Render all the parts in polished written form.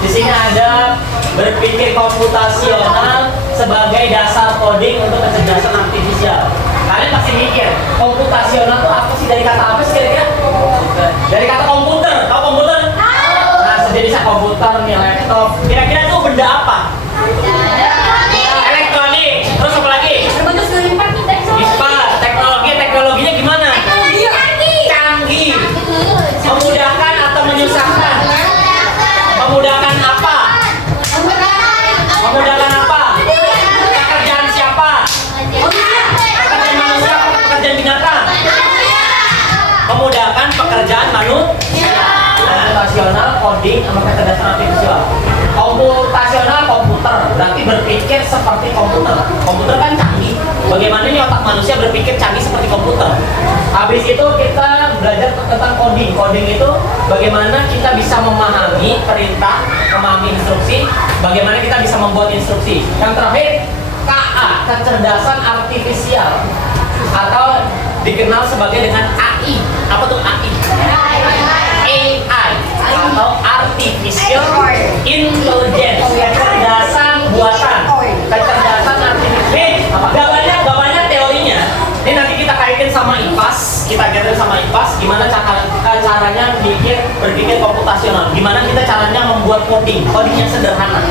Di sini ada berpikir komputasional sebagai dasar coding untuk kecerdasan artifisial. Kalian pasti mikir, komputasional itu apa sih, dari kata apa sih kira-kira? Dari kata komputer. Tahu komputer? Nah, sejenisnya komputer nih, laptop. Kira-kira itu benda apa? Elektronik. Terus apa lagi? Teknologinya gimana? Canggih. Memudahkan atau menyusahkan? Memudahkan apa? Memudahkan apa? Pekerjaan siapa? Pekerjaan manusia atau pekerjaan binatang? Memudahkan pekerjaan manusia. Komputasional, coding, sama kecerdasan artifisial. Komputasional komputer, berarti berpikir seperti komputer. Komputer kan canggih. Bagaimana nih otak manusia berpikir canggih seperti komputer? Habis itu kita belajar tentang coding. Coding itu bagaimana kita bisa memahami perintah, memahami instruksi, bagaimana kita bisa membuat instruksi. Yang terakhir, KA, kecerdasan artifisial, atau dikenal sebagai dengan AI. Apa tuh AI? AI atau Artificial Intelligence, kecerdasan buatan, kecerdasan artifisial. Gambarnya teorinya. Ini nanti kita kaitin sama IPAS, gimana caranya berpikir komputasional, gimana kita caranya membuat codingnya sederhana,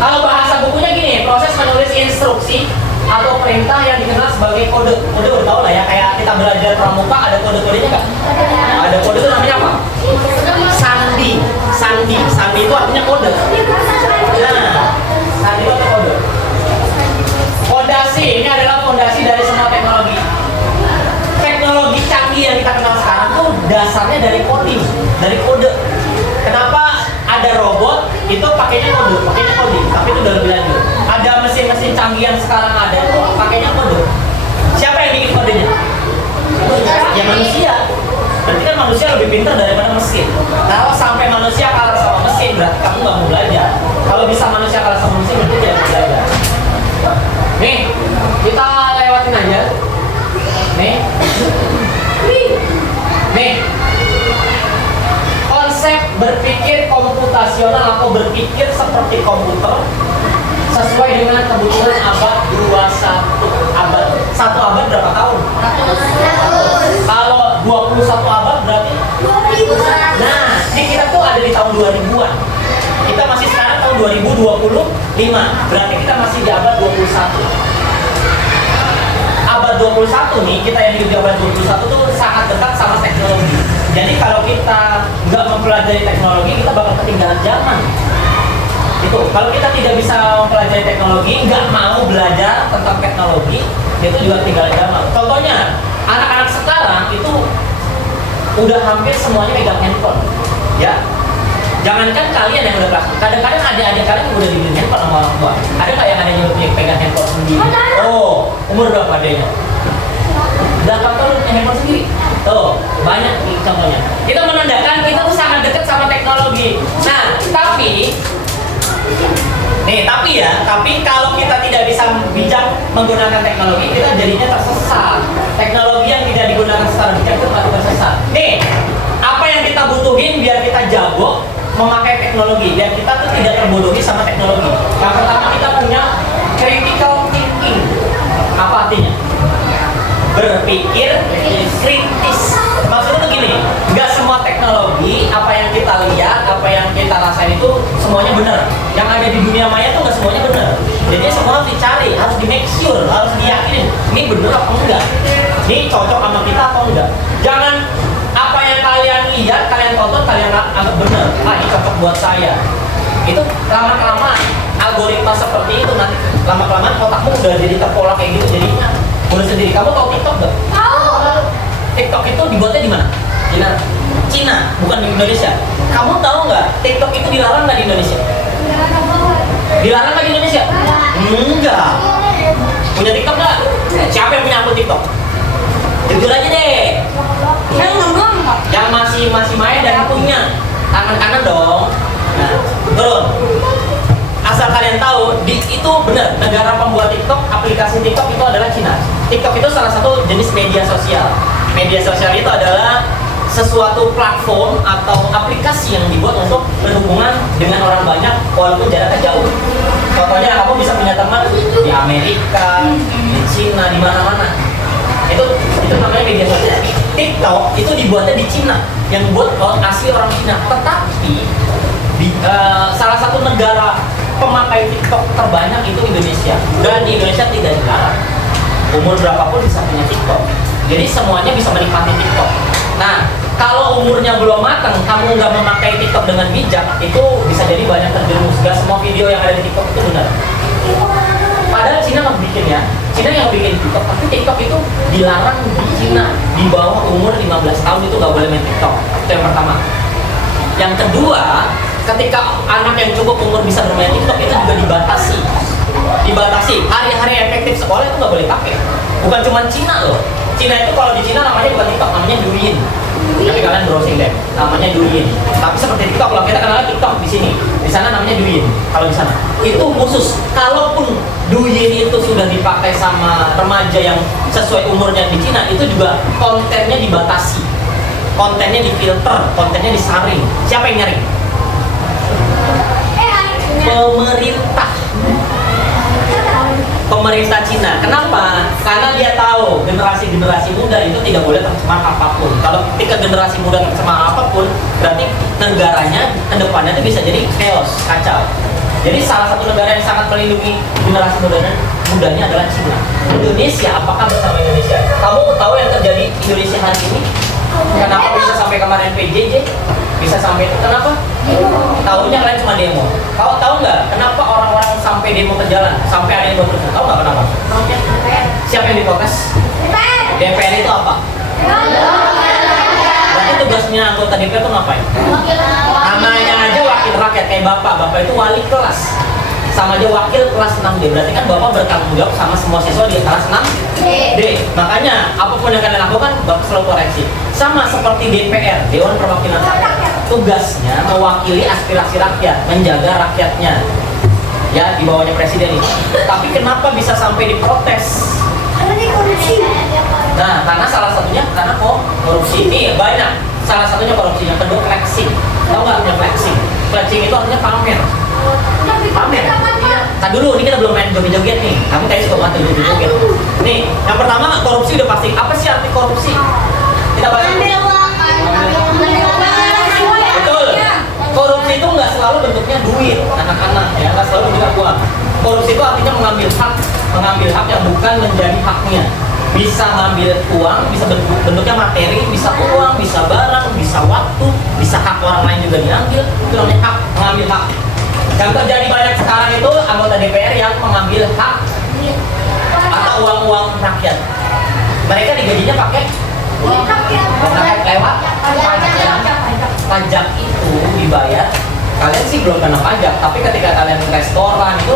kalau bahasa bukunya gini, proses menulis instruksi atau perintah yang dikenal sebagai kode. Kode udah tau lah ya, kayak kita belajar pramuka ada kode-kodenya nggak? Ada kode itu namanya apa? Sandi itu artinya kode. Nah, sandi itu artinya kode. Fondasi, ini adalah fondasi dari semua teknologi. Teknologi canggih yang kita kenal sekarang tuh dasarnya dari coding, dari kode. Kenapa ada robot itu pakainya coding, tapi itu udah lebih lanjut. Ada mesin-mesin canggih yang sekarang ada itu pakainya kode. Siapa yang bikin kodenya? Ya manusia. Berarti kan manusia lebih pintar daripada mesin. Kalau sampai manusia kalah sama mesin, berarti kamu nggak mau belajar. Kalau bisa manusia kalah sama mesin, berarti jangan belajar. Nih, kita lewatin aja. Nih. Konsep berpikir komputasional atau berpikir seperti komputer sesuai dengan kebutuhan abad 21. Satu abad berapa tahun? Kalau 21 abad berarti 2000. Nah, ini kita tuh ada di tahun 2000-an. Kita masih sekarang tahun 2025. Berarti kita masih di abad 21. Abad 21 nih, kita yang hidup di abad 21 tuh sangat dekat sama teknologi. Jadi kalau kita nggak mempelajari teknologi, kita bakal ketinggalan zaman. Itu kalau kita tidak bisa mempelajari teknologi, nggak mau belajar tentang teknologi, itu juga ketinggalan zaman. Contohnya, anak-anak sekarang itu udah hampir semuanya megang handphone, ya. Jangankan kalian yang udah kelas, kadang-kadang adik-adik kalian yang udah dibeli handphone sama orang tua. Ada nggak yang adanya udah pegang handphone sendiri? Oh, umur berapa adanya? 8 tahun punya handphone sendiri. Tuh, banyak nih contohnya. Itu menandakan kita tuh sangat dekat sama teknologi. Nah, tapi kalau kita tidak bisa bijak menggunakan teknologi, kita jadinya tersesat. Teknologi yang tidak digunakan secara bijak itu pasti tersesat. Nih, apa yang kita butuhin biar kita jago memakai teknologi, biar kita tuh tidak terbodohi sama teknologi. Yang pertama, kita punya critical thinking. Apa artinya? Berpikir kritis. Maksudnya tuh gini, nggak semua teknologi, apa yang kita lihat, apa yang kita rasain itu semuanya benar. Yang ada di dunia maya tuh nggak semuanya benar. Jadi semua harus dicari, harus di make sure, harus diyakinin ini benar apa enggak, ini cocok sama kita atau enggak. Jangan apa yang kalian lihat, kalian tonton, kalian anggap benar. Ini cocok buat saya. Itu lama-kelamaan algoritma seperti itu, nanti lama-kelamaan otakmu udah jadi terpola kayak gitu jadinya. Boleh sendiri. Kamu tahu TikTok nggak? Tahu. TikTok itu dibuatnya di mana? Cina, bukan di Indonesia. Kamu tahu nggak? TikTok itu dilarang nggak di Indonesia? Dilarang nggak di Indonesia? Enggak. Punya TikTok nggak? Siapa yang punya akun TikTok? Jujur aja deh. Yang masih main dan punya, tangan kanan dong. Nah, turun. Asal kalian tahu, itu benar, negara pembuat TikTok, aplikasi TikTok itu adalah Cina. TikTok itu salah satu jenis media sosial. Media sosial itu adalah sesuatu platform atau aplikasi yang dibuat untuk berhubungan dengan orang banyak walaupun jaraknya jauh. Contohnya kamu bisa punya teman di Amerika, di Cina, di mana-mana. Itu namanya media sosial. TikTok itu dibuatnya di Cina, yang buat asli orang Cina. Tetapi salah satu negara pemakai TikTok terbanyak itu Indonesia, dan di Indonesia tidak dilarang. Umur berapapun bisa punya TikTok. Jadi semuanya bisa menikmati TikTok. Nah, kalau umurnya belum matang, kamu nggak memakai TikTok dengan bijak, itu bisa jadi banyak terjerumus. Gak semua video yang ada di TikTok itu benar. Padahal Cina nggak bikin ya. Cina yang bikin TikTok, tapi TikTok itu dilarang di Cina. Di bawah umur 15 tahun itu nggak boleh main TikTok. Itu yang pertama. Yang kedua, ketika anak yang cukup umur bisa bermain TikTok itu juga dibatasi. Hari-hari efektif sekolah itu nggak boleh pakai. Bukan cuma Cina loh. Cina itu kalau di Cina namanya bukan TikTok, namanya Douyin. Tapi kalian browsing deh, namanya Douyin. Tapi seperti TikTok, kalau kita kenal TikTok di sini, di sana namanya Douyin. Kalau di sana itu khusus. Kalaupun Douyin itu sudah dipakai sama remaja yang sesuai umurnya di Cina, itu juga kontennya dibatasi, kontennya difilter, kontennya disaring. Siapa yang nyaring? Pemerintah Cina. Kenapa? Karena dia tahu generasi muda itu tidak boleh tercemar apapun. Kalau ketika generasi muda tercemar apapun, berarti negaranya ke depannya itu bisa jadi chaos, kacau. Jadi salah satu negara yang sangat melindungi generasi mudanya adalah Cina. Indonesia, apakah bersama Indonesia? Kamu tahu yang terjadi Indonesia hari ini? Kenapa bisa sampai kemarin PJJ? Bisa sampai itu kenapa? Tahunya kalian cuma demo. Kau tahu nggak kenapa orang-orang sampai demo ke jalan, sampai ada yang berprotes? Tahu nggak kenapa? Siapa yang diprotes? DPR itu apa? Berarti tugasnya anggota DPR itu ngapain? Namanya aja wakil rakyat, kayak bapak itu wali kelas. Sama aja wakil kelas 6D. Berarti kan bapak bertanggung jawab sama semua siswa di kelas 6D. Makanya apapun yang kalian lakukan, bapak selalu koreksi. Sama seperti DPR, Dewan Perwakilan Rakyat. Tugasnya mewakili aspirasi rakyat, menjaga rakyatnya. Ya, di bawahnya presiden ini. Tapi kenapa bisa sampai diprotes? Karena ini korupsi. Nah, karena salah satunya karena korupsi ini banyak. Salah satunya korupsi, yang kedua flexing. Tahu nggak artinya flexing? Flexing itu artinya pamer. Pamer. Nah dulu, ini kita belum main joget-joget nih. Kamu tadi suka banget joget-joget. Nih, yang pertama korupsi udah pasti. Apa sih arti korupsi? Kita bahas. Betul. Korupsi itu nggak selalu bentuknya duit, anak-anak ya, nggak selalu bentuknya uang. Korupsi itu artinya mengambil hak yang bukan menjadi haknya. Bisa ngambil uang, bisa bentuknya materi, bisa uang, bisa barang, bisa waktu, bisa hak orang lain juga diambil. Itu namanya hak, mengambil hak. Yang terjadi banyak sekarang itu anggota DPR yang mengambil hak atau uang-uang rakyat. Mereka digajinya pakai uang rakyat lewat pajak. Pajak itu dibayar. Kalian sih belum kena pajak, tapi ketika kalian ke restoran itu,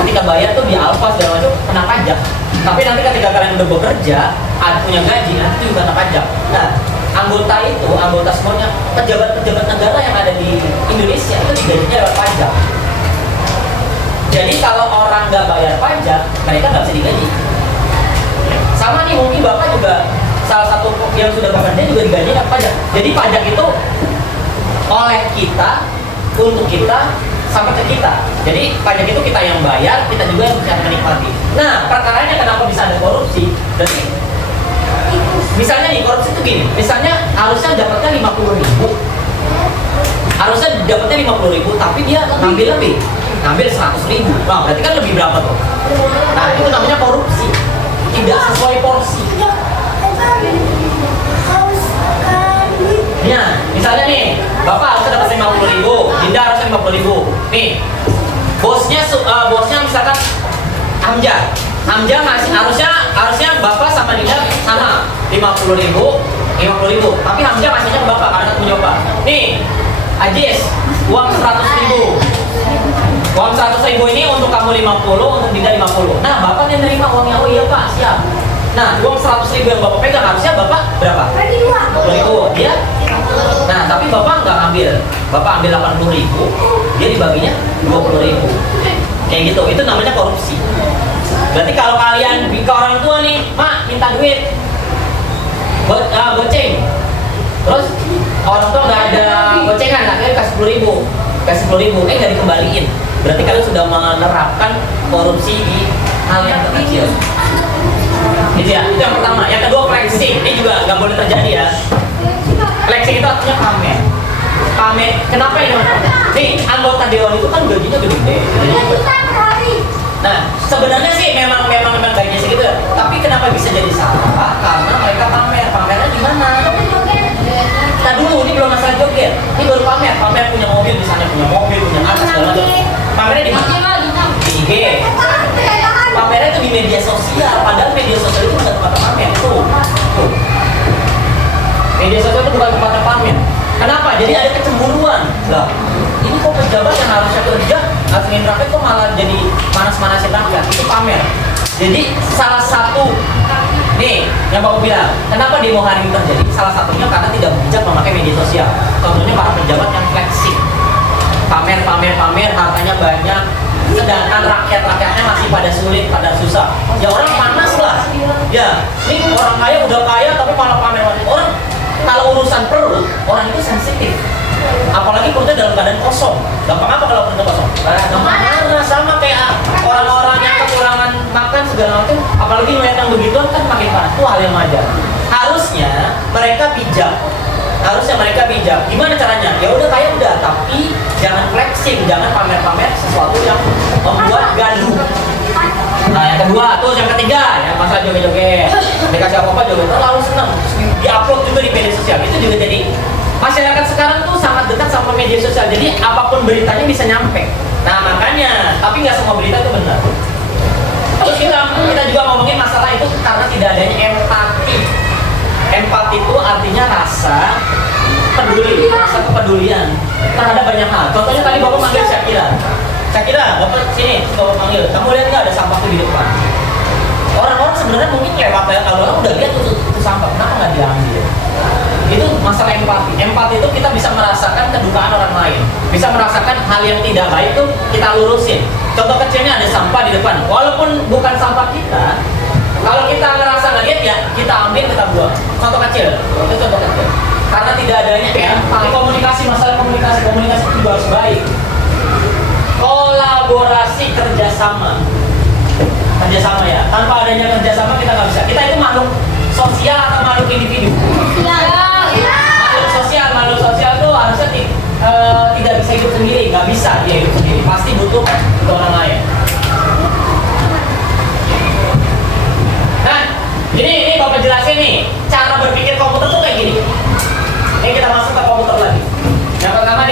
ketika bayar tuh di Alfa segala macam kena pajak. Tapi nanti ketika kalian udah bekerja, ada punya gaji, nanti juga kena pajak. Nah, anggota semuanya, pejabat-pejabat negara yang ada di Indonesia itu digajinya lewat pajak. Jadi kalau orang nggak bayar pajak, mereka nggak bisa digaji. Sama nih, mungkin bapak juga salah satu yang sudah bekerja juga digaji lewat pajak. Jadi pajak itu oleh kita, untuk kita, sampai ke kita. Jadi pajak itu kita yang bayar, kita juga yang bisa menikmati. Nah, perkaranya kenapa bisa ada korupsi? Berarti misalnya nih, korupsi itu gini, misalnya harusnya dapatnya 50.000, tapi dia ngambil lebih, ngambil 100.000. Nah, berarti kan lebih berapa tuh? Nah, itu namanya korupsi, tidak sesuai porsi. Ya, misalnya nih, bapak harusnya dapat 50.000, Dinda harusnya 50.000. Nih, bosnya misalkan Hamzah ngasih harusnya bapak sama Dinda sama 50.000, tapi Hamzah ngasihnya ke bapak karena punya bapak. Nih, Ajis, uang 100.000. Uang 100.000 ini untuk kamu 50, untuk Dinda 50. Nah, bapak yang nerima uangnya, oh iya pak, siap. Nah, uang 100.000 yang bapak pegang harusnya bapak berapa? 50.000. Dia? Nah, tapi bapak nggak ambil. Bapak ambil 80.000, dia dibaginya 20.000. Kayak gitu, itu namanya korupsi. Berarti kalau kalian ke orang tua nih, mak minta duit, goceng. Terus orang tua nggak ada gocengan, akhirnya kasih 10.000, nggak dikembaliin. Berarti kalian sudah menerapkan korupsi di hal yang kecil. Gitu ya, itu yang pertama. Yang kedua flexing, ini juga nggak boleh terjadi ya. Flexing itu artinya pamer. Kenapa ini? Nih, anggota dewan itu kan gajinya gede-gede. Nah, sebenarnya sih memang gajinya segitu ya. Tapi kenapa bisa jadi salah? Karena mereka pamer. Pamernya di mana? Nah dulu, ini belum masalah joget. Ini baru pamer punya mobil, misalnya punya mobil, punya atas segala macam. Pamernya di mana? Di IG. Pamernya itu di media sosial. Padahal media sosial itu bukan tempat pamer. Tuh. Media sosial itu bukan tempat pamer. Kenapa? Jadi ada kecemburuan. Lah, ini kok pejabat yang harusnya kerja, admin rakyat kok malah jadi manas-manasin rakyat. Itu pamer. Jadi salah satu nih yang Bapak bilang, kenapa demo hari ini terjadi? Salah satunya karena tidak bijak memakai media sosial. Contohnya para pejabat yang flexing, pamer, hartanya banyak, sedangkan rakyatnya masih pada sulit, pada susah. Ya orang panas lah. Ya, ini orang kaya udah kaya tapi malah pamer. Orang kalau urusan perut, orang itu sensitif. Apalagi perutnya dalam keadaan kosong. Gampang apa kalau perutnya kosong? Gampang marah, sama kayak orang-orang yang kekurangan makan segala macam. Apalagi melihat yang begituan kan makin panas. Itu hal yang wajar. Harusnya mereka bijak. Gimana caranya? Ya udah kaya udah, tapi jangan flexing, jangan pamer-pamer sesuatu yang membuat gaduh. Nah yang kedua, yang ketiga ya masa joget-joget. Dikasih apa-apa joget terlalu senang. Di-upload juga di media sosial. Itu juga jadi masyarakat sekarang tuh sangat dekat sama media sosial. Jadi apapun beritanya bisa nyampe. Nah makanya, tapi nggak semua berita itu benar. Terus kita juga ngomongin masalah itu karena tidak adanya empati. Empati itu artinya rasa peduli, rasa kepedulian terhadap banyak hal. Contohnya tadi Bapak manggil Syakira, Bapak sini, Bapak panggil, kamu lihat nggak ada sampah tuh di depan? Orang-orang sebenarnya mungkin lewat ya, kalau orang udah lihat tuh sampah, kenapa nggak diambil? Itu masalah empati. Empati itu kita bisa merasakan kedukaan orang lain, bisa merasakan hal yang tidak baik tuh kita lurusin. Contoh kecilnya ada sampah di depan, walaupun bukan sampah kita, kalau kita ngerasa nggak lihat ya kita ambil, kita buang. Contoh kecil, itu contoh kecil. Karena tidak adanya komunikasi, masalah komunikasi itu juga harus baik. Kolaborasi, kerjasama ya. Tanpa adanya kerjasama kita nggak bisa. Kita itu makhluk sosial atau makhluk individu? Makhluk sosial tuh harusnya tidak bisa hidup sendiri, nggak bisa dia hidup sendiri. Pasti butuh orang lain. Nah, ini Bapak jelasin nih cara berpikir komputer tuh kayak gini. Ini kita masuk ke komputer lagi. Yang pertama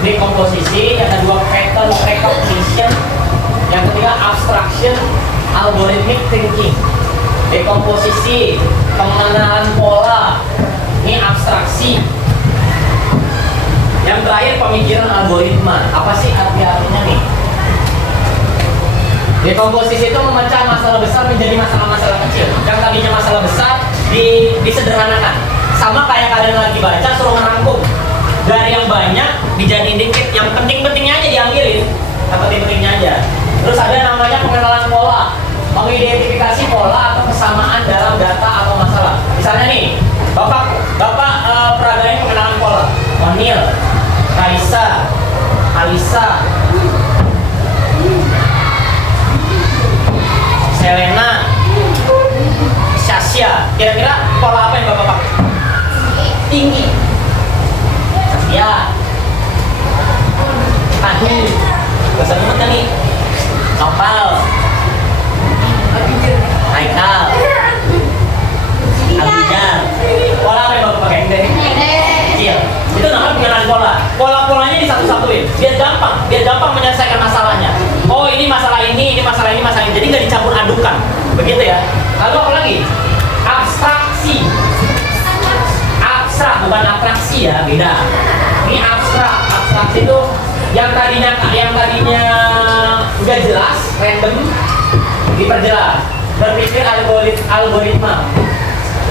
dekomposisi, yang kedua pattern recognition, yang ketiga abstraction, algorithmic thinking. Dekomposisi, pengenalan pola, ini abstraksi. Yang terakhir pemikiran algoritma. Apa sih artinya nih? Dekomposisi itu memecah masalah besar menjadi masalah-masalah kecil. Yang tadinya masalah besar disederhanakan. Sama kayak kalian lagi baca, suruh ngerangkum. Dari yang banyak dijadiin dikit, yang penting-pentingnya aja diambilin. Yang penting-pentingnya aja. Terus ada namanya pengenalan pola, mengidentifikasi pola atau kesamaan dalam data atau masalah. Misalnya nih, Bapak peragain pengenalan pola. O'Neil, Raisa, Alisa, Selena, Sasha. Kira-kira pola apa yang Bapak pakai? Tinggi. Sasha. Aduh. Bahasa temen kan nih. Nopal. Haikal. Abidjan. Pola apa yang Bapak pakai? Kecil. Itu namanya pengenalan pola. Pola-polanya disatu-satuin. Biar gampang menyelesaikan masalahnya. Oh ini masalah ini masalah ini. Jadi nggak dicampur adukan. Begitu ya. Lalu apa lagi? Abstraksi. Abstrak bukan atraksi ya, beda. Ini abstrak. Abstraksi itu yang tadinya udah jelas, random, diperjelas. Berpikir algoritma.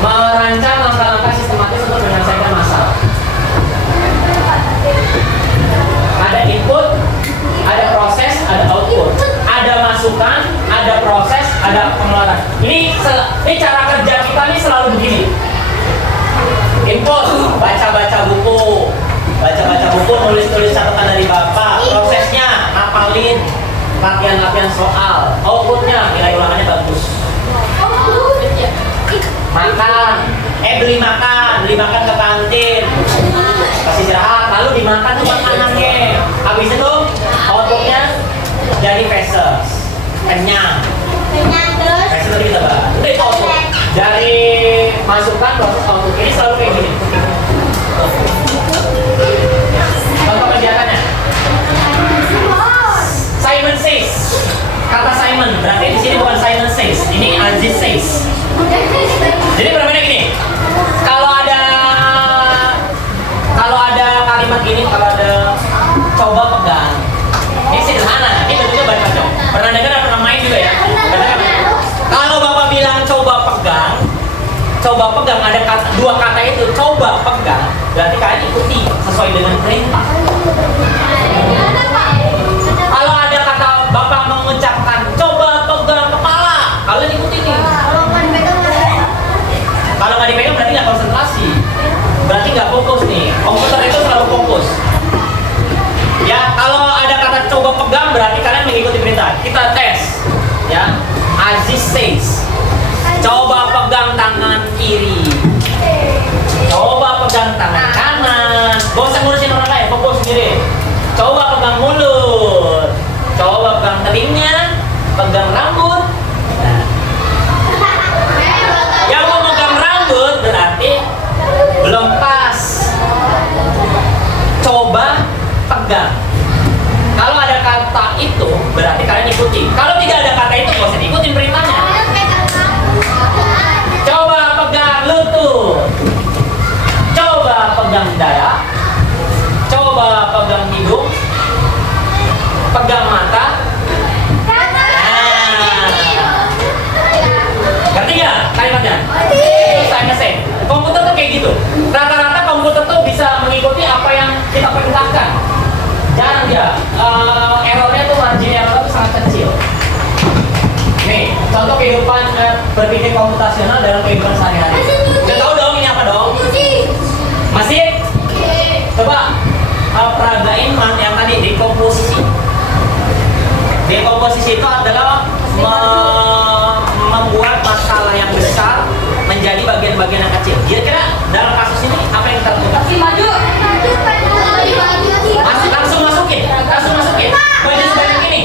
Merancang langkah-langkah sistematis untuk menyelesaikan masalah. Ada input, ada proses, ada output. Ada masukan, ada proses, ada pengeluaran. Ini cara kerja kita nih selalu begini. Input, ataupun nulis-nulis catatan dari Bapak. Prosesnya ngapalin, latihan-latihan soal. Outputnya nilai ulangannya bagus. Makan, beli makan ke kantin, kasih istirahat, lalu dimakan tuh makanannya. Habis itu outputnya jadi feses, kenyang. Terus Feses tadi kita bahas. Itu output. Dari masukan proses output ini selalu kayak gini. Contoh kegiatannya. Simon says. Kata Simon, berarti di sini bukan Simon says, ini Aziz says. Jadi permainnya gini. Kalau ada kalimat gini, kalau ada coba pegang. Ini sederhana. Ini bentuknya baca-baca. Pernah dengar atau pernah main juga ya? Kalau Bapak bilang coba pegang ada dua kata itu, coba pegang, berarti kalian ikuti sesuai dengan perintah. Kalau ada kata Bapak mengucapkan coba pegang kepala, kalian ikuti nih. Kalau nggak dipegang berarti nggak konsentrasi, berarti nggak fokus nih. Komputer itu selalu fokus. Ya, kalau ada kata coba pegang berarti kalian mengikuti perintah. Kita tes, ya. Aziz says, coba pegang tangan kiri, coba pegang tangan kanan. Gak usah ngurusin orang lain, fokus sendiri. Coba pegang mulut, coba pegang telinga, pegang rambut. Nah. Yang mau pegang rambut berarti belum pas. Coba pegang. Kalau ada kata itu berarti kalian ikuti. Kalau tidak ada kata itu gak usah ikutin perintahnya. Coba pegang lutut, coba pegang dada, coba pegang hidung, pegang mata. Ngerti nggak kalimatnya? Itu saya say. Komputer tuh kayak gitu. Rata-rata komputer tuh bisa mengikuti apa yang kita perintahkan. Jarang dia. Errornya tuh margin errornya tuh sangat kecil. Nih, contoh kehidupan berpikir komputasional dalam kehidupan sehari-hari. Udah tahu dong ini apa dong? Masih? Coba peragain yang tadi dekomposisi. Dekomposisi itu adalah membuat masalah yang besar menjadi bagian-bagian yang kecil. Kira-kira dalam kasus ini apa yang kita lakukan? maju. Langsung masukin. Baju sebanyak ini.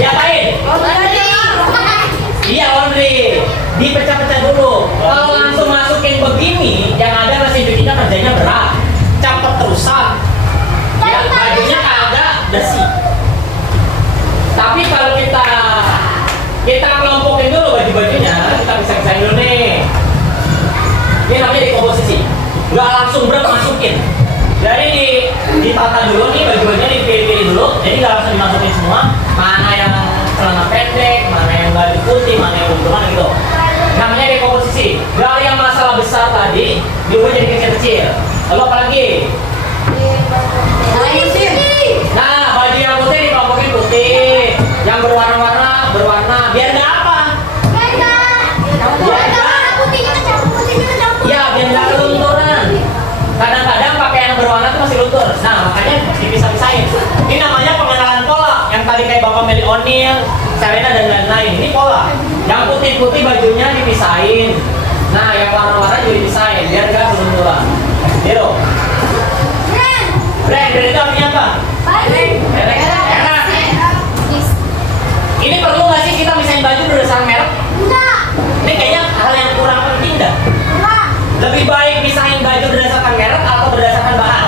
Diapain? Iya, laundry. Dipecah-pecah dulu. Kalau langsung masukin begini, yang ada mesin cucinya kerjanya berat, cepet rusak. Ya, bajunya kagak bersih. Tapi kalau kita kelompokin dulu baju-bajunya, kita bisa-bisain dulu nih. Ini namanya dekomposisi. Nggak langsung berat masukin. Jadi ditata dulu nih baju-bajunya, dipilih-pilih dulu. Jadi nggak langsung dimasukin semua. Mana yang celana pendek, mana yang baju putih, mana yang gimana gitu. Namanya dekomposisi. Dari yang masalah besar tadi diubah jadi kecil-kecil. Lalu apa lagi? Nah, baju yang putih dikelompokin putih. Yang berwarna-warna biar nggak apa? Ya, biar nggak kelunturan. Kadang-kadang pakaian yang berwarna itu masih luntur. Nah, makanya dipisah-pisahin. Ini namanya pengenalan pola. Yang tadi kayak Bapak Meli O'Neil, Serena dan lain-lain. Ini pola. Yang putih-putih bajunya dipisahin. Nah, yang warna-warna juga dipisahin biar nggak kelunturan. Zero. Brand itu artinya apa? Enak. Ini perlu nggak sih kita misahin baju berdasarkan merek? Ini kayaknya hal yang kurang penting dah. Lebih baik misahin baju berdasarkan merek atau berdasarkan bahan?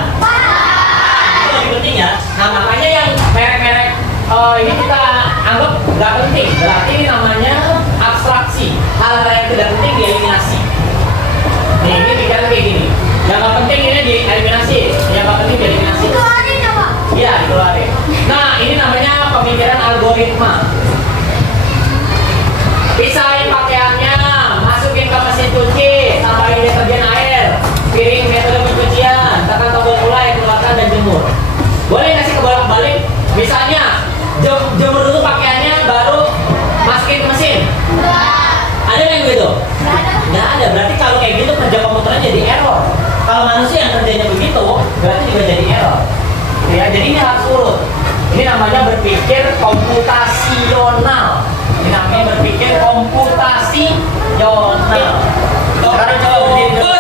Itu lebih penting ya. Nah, makanya yang merek-merek ini kita anggap nggak penting. Berarti ini namanya abstraksi. Hal-hal yang tidak penting dieliminasi. Nih, ini pikiran kayak gini. Yang nggak penting ini dieliminasi. Yang nggak penting dieliminasi. Iya, dikeluarin. Nah, ini namanya pemikiran algoritma. Pisahin pakaiannya, masukin ke mesin cuci, tambahin deterjen air, piring metode pencucian, tekan tombol mulai, keluarkan dan jemur. Boleh nggak sih kebolak-balik? Misalnya, jemur dulu pakaiannya, baru masukin ke mesin. Ada yang begitu? Nggak ada Kalau manusia yang kerjanya begitu, berarti juga jadi error. Gitu ya. Jadi ini harus urut. Ini namanya berpikir komputasional. Ini namanya berpikir komputasional. Sekarang coba berdiri dulu.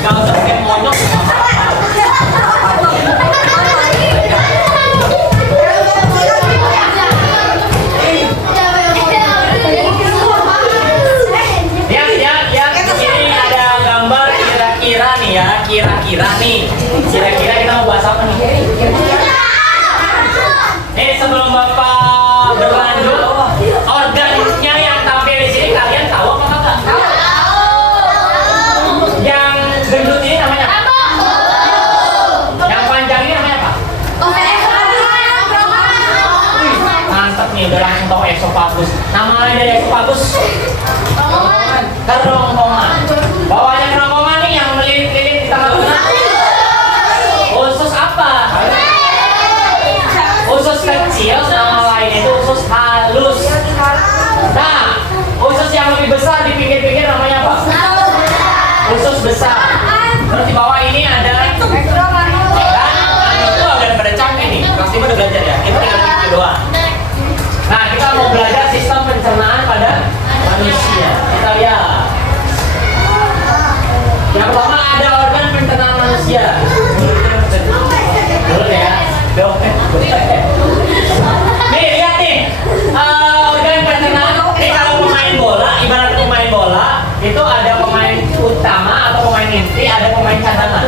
Gak usah pakai monyok. Kira-kira kita mau bahas apa nih? Sebelum Bapak berlanjut, organnya yang tampil di sini kalian tahu apa enggak? Yang gendut ini namanya apa? Yang panjang ini namanya apa? Mantap nih, udah langsung tahu esophagus. Nama lain dari esophagus? Kerongkongan. Bawahnya kerongkongan nih yang melilit-lilit di tengah-tengah. Usus apa? Usus kecil, nama lain itu usus halus. Nah, usus yang lebih besar di pinggir-pinggir namanya apa? Usus besar. Terus di bawah ini ada itu ada pada cangkeh nih. Pasti udah belajar ya. Kita tinggal gitu doang. Nah, kita mau belajar sistem pencernaan pada manusia. Kita lihat. Yang pertama ada organ pencernaan manusia. Boleh ya? Nih lihat nih, organ pencernaan. Ini kalau pemain bola, ibarat pemain bola, itu ada pemain utama atau pemain inti, ada pemain cadangan.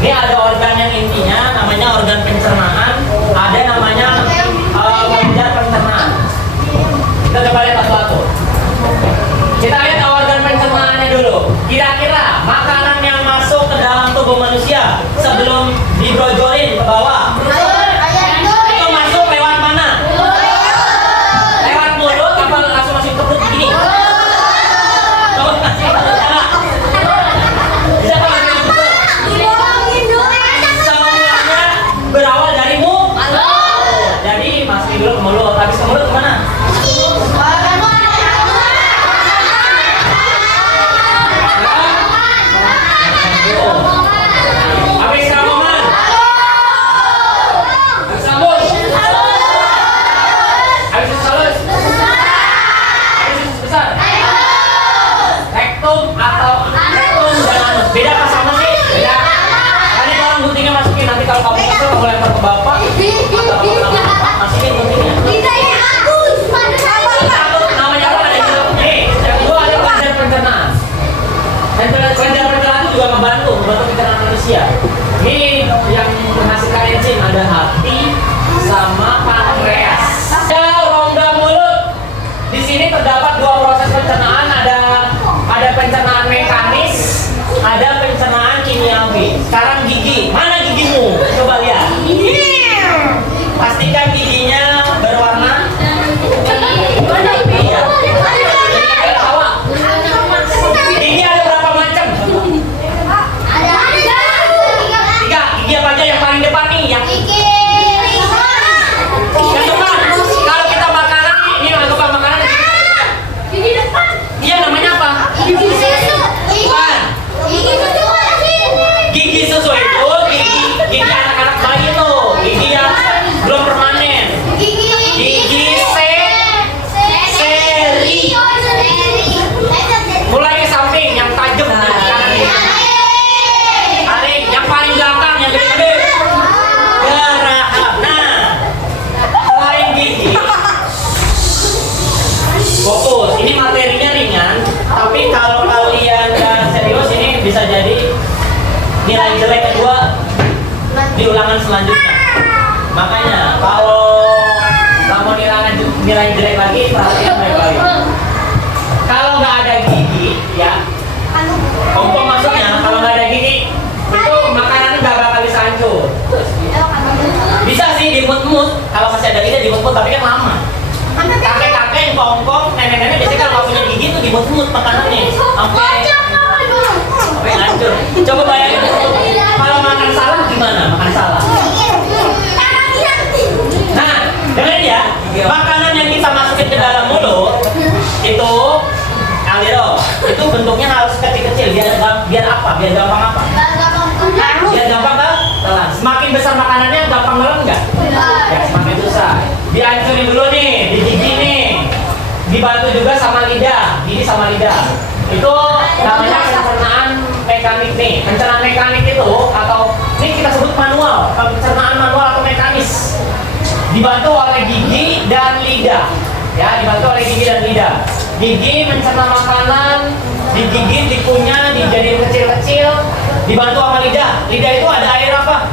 Ini ada organ yang intinya, namanya organ pencernaan. Ada namanya kelenjar pencernaan. Kita coba lihat satu-satu. Kita lihat organ pencernaannya dulu. Kira-kira makanan yang masuk ke dalam tubuh manusia sebelum dibrojolin ke bawah itu masuk lewat mana? Lewat mulut apa langsung masuk ke perut begini? Coba kasih tahu. Bisa apa yang betul? Semuanya berawal dari mulut. Jadi masukin dulu ke mulut. Habis ke mulut kemana? Habis kerongkongan. Habis rambut. Habis usus halus. Habis usus besar. Rektum atau rektum dan anus. Beda apa sama sih? Beda. Tadi orang guntingnya masukin. Nanti kalau kamu kesel kamu lempar ke bapak. Atau masukin guntingnya. Namanya apa? Yang kedua ada kelenjar pencernaan. Kelenjar pencernaan itu juga membantu pencernaan manusia. Ini yang menghasilkan enzim, ada hati sama pankreas. Ada rongga mulut. Di sini terdapat dua proses pencernaan, ada pencernaan mekanis, ada pencernaan kimiawi. Sekarang gigi, mana gigimu? Coba lihat. Pastikan giginya berwarna iya. Gigi ada berapa macam? Tiga. Gigi apa aja yang paling depan nih? Yang depan. Kalau kita makanan nih, ini lakukan makanan. Gigi depan. Iya, namanya apa? Gigi susu. Bukan. Gigi susu itu gigi anak-anak bayi tuh. Gigi yang belum permanen. Gigi seri. Mulai ke samping yang tajam kanan ini. Tarik yang paling belakang yang gede-gede. Geraham. Nah, selain gigi. Fokus. Ini materinya ringan, tapi kalau kalian nggak serius ini bisa jadi nilai jelek kedua di ulangan selanjutnya. Makanya kalau kamu nilai jelek lagi, perhatian baik-baik. Kalau nggak ada gigi, ya, kompong maksudnya kalau nggak ada gigi itu makanan nggak bakal bisa hancur. Bisa sih dimut-mut, kalau masih ada gigi dimut-mut, tapi kan lama. Kakek-kakek, kompong, nenek-nenek biasanya kalau nggak punya gigi tuh dimut-mut makanannya, sampai hancur. Coba bayangin, kalau makan salah gimana? Makan salah. Nah, dengerin ya, makanan dimasukin ke dalam mulut itu Aldero, itu bentuknya harus kecil-kecil biar apa? Biar gampang apa? Biar gampang kan? Telan. Semakin besar makanannya gampang telan enggak? Ya, semakin susah. Dihancurin dulu nih, di gigi nih. Dibantu juga sama lidah, gigi sama lidah. Itu namanya pencernaan mekanik nih. Pencernaan mekanik itu atau ini kita sebut manual, pencernaan manual atau mekanis. Dibantu oleh gigi dan lidah. Ya, dibantu oleh gigi dan lidah. Gigi mencerna makanan, digigit, dikunyah, dijadiin kecil-kecil, dibantu sama lidah. Lidah itu ada air apa?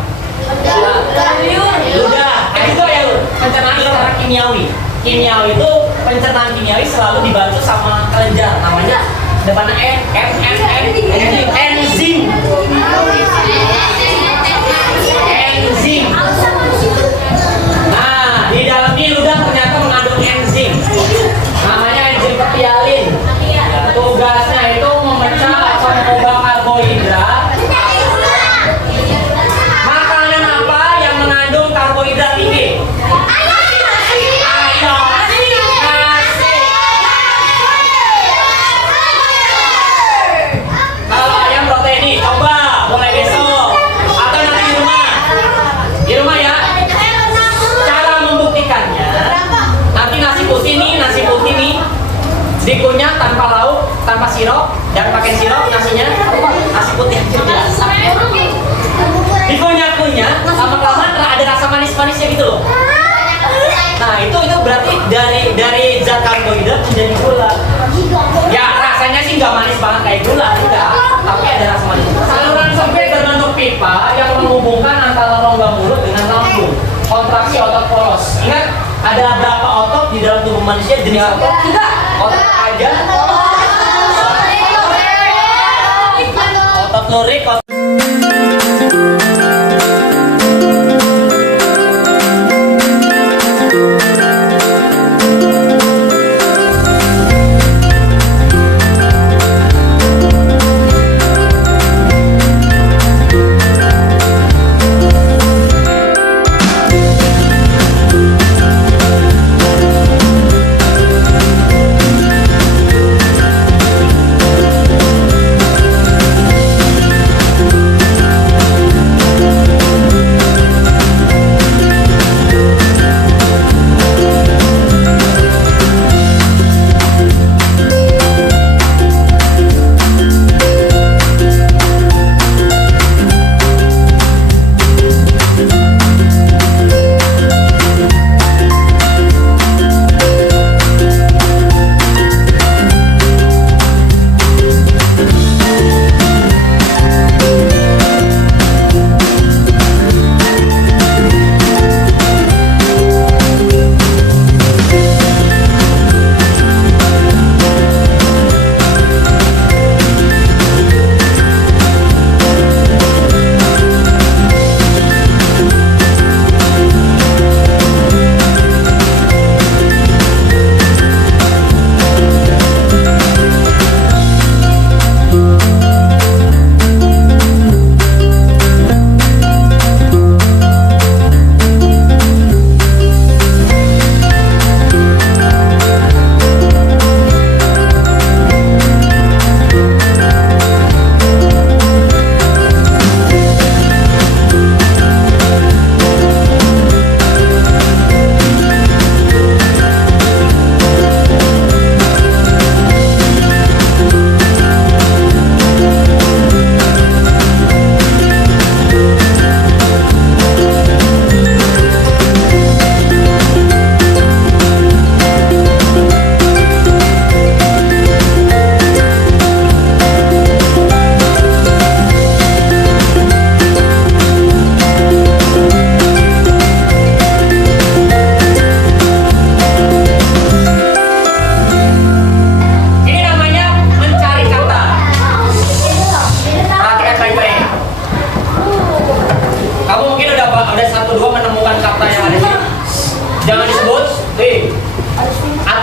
Ludah. Itu ya pencernaan secara kimiawi. Kimiawi itu pencernaan kimiawi selalu dibantu sama kelenjar. Namanya depannya enzim. Enzim. Nah, di dalam ini ludah ternyata mengandung enzim. Namanya enzim kepialin. Tugasnya itu memecah atau mengubah karbohidrat. Makanan apa yang mengandung karbohidrat tinggi? Ayam, nasi. Kalau ayam protein, coba mulai besok atau nanti di rumah. Di rumah ya. Cara membuktikannya, nanti nasi putih nih dikunyah tanpa lauk, tanpa sirup, dan pakai sirup nasinya, nasi putih aja. Dikunyah-kunyah, lama-kelamaan ada rasa manis-manisnya gitu loh. Nah itu berarti dari zat karbohidrat menjadi gula. Ya rasanya sih nggak manis banget kayak gula, tidak. Tapi ada rasa manis. Saluran sempit berbentuk pipa yang menghubungkan antara rongga mulut dengan lambung. Kontraksi otot poros. Ingat ada berapa otot di dalam tubuh manusia? Jenis otot? Tidak. Otot aja. Otot lurik.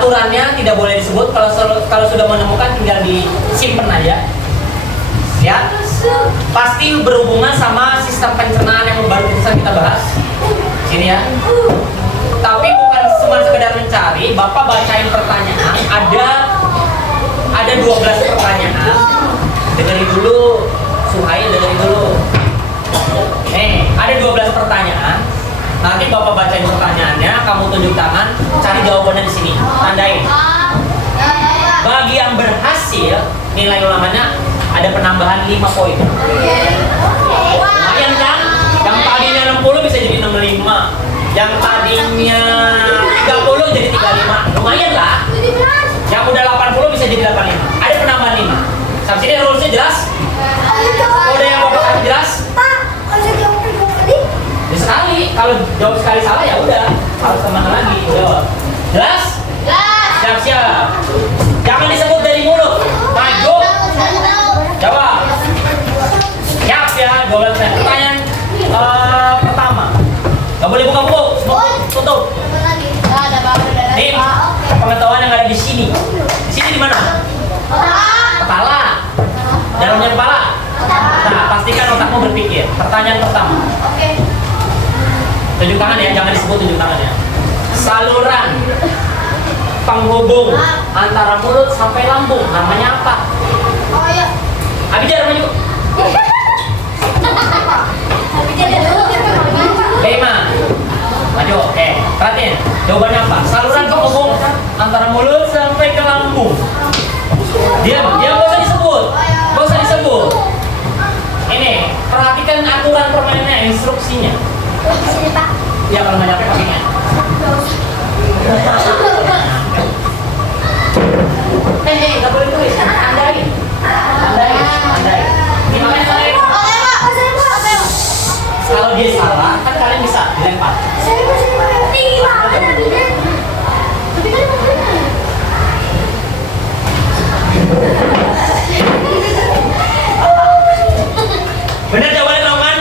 aturannya tidak boleh disebut. Kalau sudah menemukan tinggal disimpan aja. Ya, pasti berhubungan sama sistem pencernaan yang baru kita bahas. Sini ya. Tapi bukan cuma sekedar mencari, Bapak baca Nanti Bapak bacain pertanyaannya, kamu tunjuk tangan, cari jawabannya di sini, tandain. Bagi yang berhasil, nilai ulangannya ada penambahan 5 poin. Lumayan kan? Yang tadinya 60 bisa jadi 65. Yang tadinya 30 jadi 35. Lumayan lah. Yang udah 80 bisa jadi 85. Ada penambahan 5. Sampai sini rulesnya jelas? Kode yang Bapak kasih jelas? Ya sekali. Kalau jawab sekali salah ya udah harus teman lagi. Jawab. Jelas? Siap-siap. Jangan disebut dari mulut. Maju. Jawab. Siap ya. Jawaban pertanyaan pertama. Gak boleh buka buku. Semua tutup. Ini pengetahuan yang ada di sini. Di sini di mana? Kepala. Dalamnya kepala. Nah, pastikan otakmu berpikir. Pertanyaan pertama. Tunjuk tangan ya, jangan disebut tunjuk tangan ya. Saluran penghubung antara mulut sampai lambung namanya apa? Abijah maju. Bema. Maju. Oke, perhatiin. Jawabannya apa? Saluran penghubung antara mulut sampai ke lambung. Diam, gak usah disebut. Gak usah disebut. Ini, perhatikan aturan permainannya, instruksinya. Ya kalau nggak nyampe pakainya. Nggak boleh tulis. Andain. Gimana kalian? Kalau dia salah, kan kalian bisa dilempar. Benar jawabannya Roman?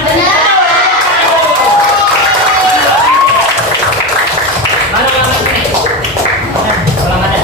Mana ulangannya? Ulangannya.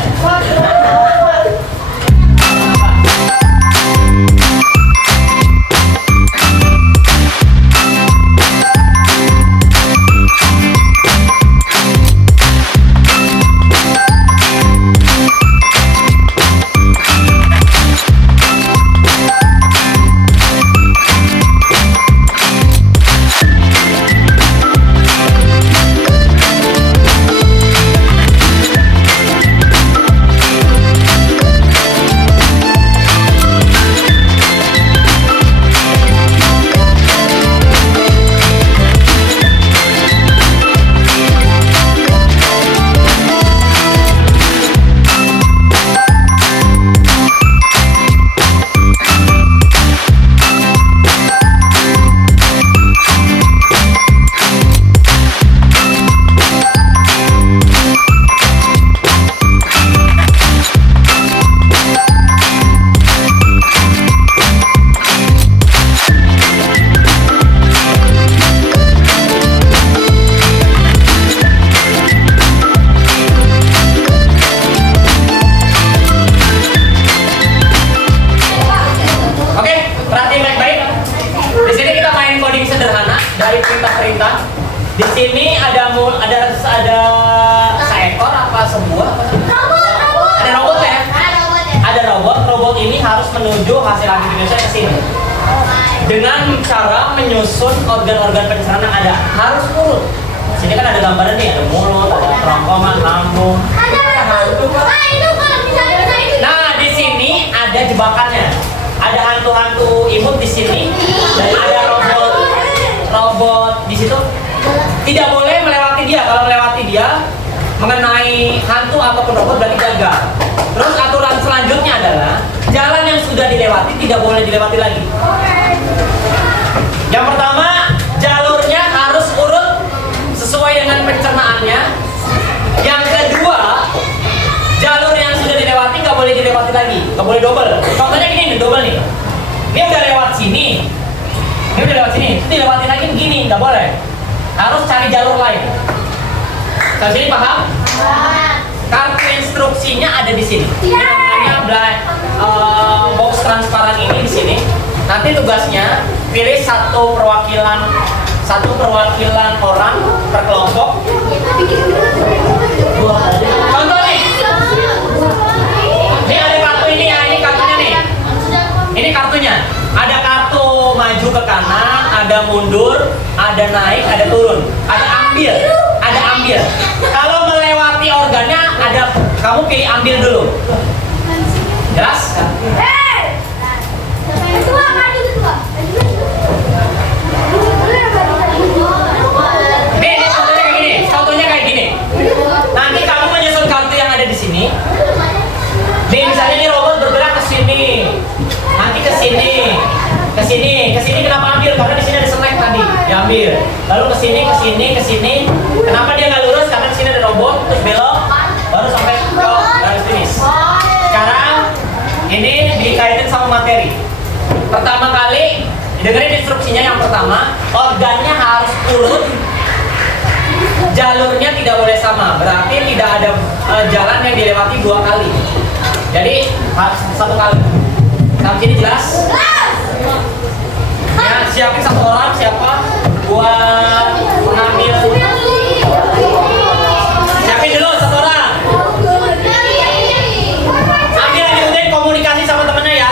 Di sini ada seekor apa sebuah? Ada robot ya? Ada robot. Robot ini harus menuju hasil aktivitasnya ke sini. Dengan cara menyusun organ-organ pencernaan yang ada. Harus urut. Sini kan ada gambaran nih, ada mulut, ada kerongkongan, lambung. Nah, di sini ada jebakannya. Ada hantu-hantu imut di sini dan ada robot di situ. Tidak boleh melewati dia. Kalau melewati dia mengenai hantu ataupun robot berarti gagal. Terus aturan selanjutnya adalah jalan yang sudah dilewati tidak boleh dilewati lagi. Yang pertama, jalurnya harus urut sesuai dengan pencernaannya. Yang kedua, jalur yang sudah dilewati nggak boleh dilewati lagi, nggak boleh double. Contohnya gini nih, double nih. Ini udah lewat sini, dilewatin lagi begini, nggak boleh. Harus cari jalur lain. Sampai sini paham? Kartu instruksinya ada di sini. Ini namanya box transparan ini di sini. Nanti tugasnya pilih satu perwakilan orang per kelompok. Contoh nih. Ini ada kartu ini ya, ini kartunya nih. Ini kartunya. Ada kartu maju ke kanan, ada mundur, ada naik, ada turun, ada ambil. ada, kamu pilih ambil dulu. Jelas? Nih, contohnya kayak gini. Nanti kamu menyusun kartu yang ada di sini. Nih, misalnya ini robot bergerak ke sini, nanti ke sini, ke sini, ke sini. Kenapa ambil? Karena di sini ada select tadi, diambil. Lalu ke sini, ke sini, ke sini. Kenapa dia nggak lurus? Karena di sini ada robot, terus belok, baru sampai ke garis finish. Sekarang ini dikaitin sama materi. Pertama kali, dengerin instruksinya yang pertama, organnya harus urut, jalurnya tidak boleh sama, berarti tidak ada jalan yang dilewati 2 kali. Jadi harus 1 kali. Sampai sini jelas? Ya, siapin 1 orang, siapa? Buat mengambil. Siapin dulu 1 orang. Ambil lagi udah komunikasi sama temennya ya.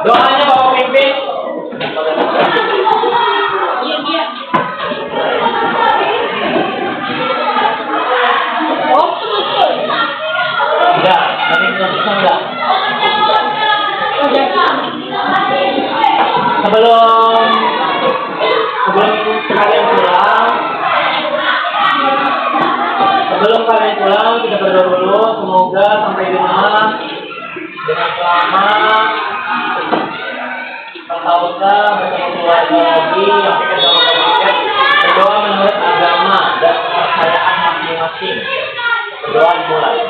Doanya Bapak pimpin. Enggak, nanti prosesnya enggak. Sebelum kalian pulang, kita berdoa dulu. Semoga sampai di rumah dengan selamat. Bertausa bertemu keluarga lagi yang kita dapat berdoa menurut agama dan kepercayaan masing-masing. Berdoa dimulai.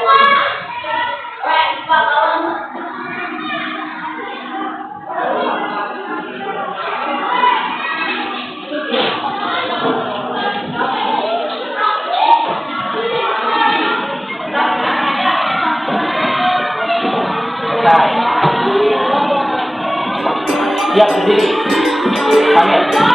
Selesai. Siap berdiri. Pamit.